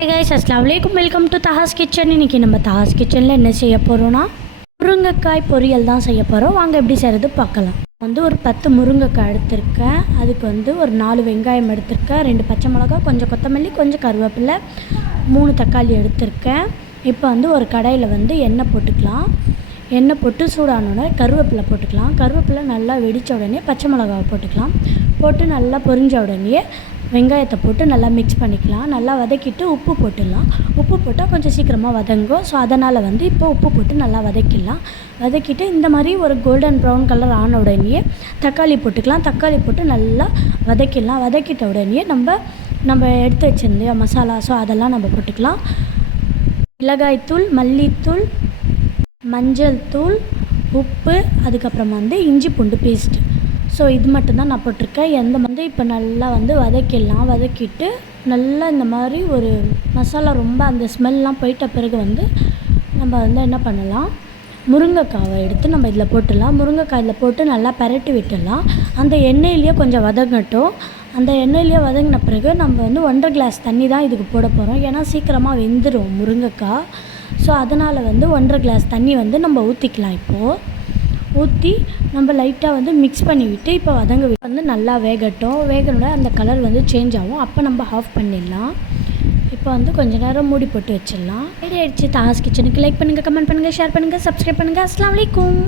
Hey guys, Assalamualaikum. Welcome to Taha's Kitchen. இன்றைக்கி நம்ம தாஹாஸ் கிச்சனில் என்ன செய்ய போகிறோன்னா முருங்கைக்காய் பொரியல் தான் செய்ய போகிறோம். வாங்க எப்படி செய்கிறது பார்க்கலாம். ஒரு 10 முருங்கைக்காய் எடுத்திருக்கேன். அதுக்கு ஒரு 4 வெங்காயம் எடுத்திருக்கேன், 2 பச்சை மிளகா, கொஞ்சம் கொத்தமல்லி, கொஞ்சம் கருவேப்பிலை, 3 தக்காளி எடுத்திருக்கேன். இப்போ ஒரு கடாயில் எண்ணெய் போட்டுக்கலாம். எண்ணெய் போட்டு சூடானோடனே கருவேப்பிலை போட்டுக்கலாம். கருவேப்பிலை நல்லா வெடித்த உடனே பச்சை மிளகாவை போட்டுக்கலாம். போட்டு நல்லா பொரிஞ்ச உடனே வெங்காயத்தை போட்டு நல்லா மிக்ஸ் பண்ணிக்கலாம். நல்லா வதக்கிட்டு உப்பு போட்டுடலாம். உப்பு போட்டால் கொஞ்சம் சீக்கிரமாக வதங்கும். ஸோ அதனால் இப்போ உப்பு போட்டு நல்லா வதக்கிடலாம். வதக்கிட்டு இந்த மாதிரி ஒரு கோல்டன் ப்ரௌன் கலர் ஆன உடனே தக்காளி போட்டுக்கலாம். தக்காளி போட்டு நல்லா வதக்கிடலாம். வதக்கிட்ட உடனே நம்ம எடுத்து வச்சிருந்த மசாலா, ஸோ அதெல்லாம் நம்ம போட்டுக்கலாம். மிளகாய்த்தூள், மல்லித்தூள், மஞ்சள் தூள், உப்பு, அதுக்கப்புறம் இஞ்சி பூண்டு பேஸ்ட்டு. ஸோ இது மட்டும்தான் நான் போட்டிருக்கேன். இப்போ நல்லா வதக்கிடலாம். வதக்கிட்டு நல்லா இந்த மாதிரி ஒரு மசாலா ரொம்ப அந்த ஸ்மெல்லாம் போயிட்ட பிறகு நம்ம என்ன பண்ணலாம், முருங்கைக்காவை எடுத்து நம்ம இதில் போட்டுடலாம். முருங்கைக்காயில் போட்டு நல்லா பரட்டி விட்டுடலாம். அந்த எண்ணெயிலேயே கொஞ்சம் வதங்கட்டும். அந்த எண்ணெயிலேயே வதங்கின பிறகு நம்ம 1.5 கிளாஸ் தண்ணி தான் இதுக்கு போட போகிறோம். ஏன்னா சீக்கிரமாக வெந்துடும் முருங்கைக்காய். ஸோ அதனால் 1.5 கிளாஸ் தண்ணி நம்ம ஊற்றிக்கலாம். இப்போது ஊற்றி நம்ம லைட்டாக மிக்ஸ் பண்ணிவிட்டு இப்போ வதங்க நல்லா வேகட்டும். வேகனோட அந்த கலர் சேஞ்ச் ஆகும். அப்போ நம்ம ஆஃப் பண்ணிடலாம். இப்போ கொஞ்ச நேரம் மூடி போட்டு வச்சிடலாம். ரெடி ஆகிடுச்சு. தாஹாஸ் கிச்சனுக்கு லைக் பண்ணுங்கள், கமெண்ட் பண்ணுங்கள், ஷேர் பண்ணுங்கள், சப்ஸ்கிரைப் பண்ணுங்கள். அஸ்ஸலாமு அலைக்கும்.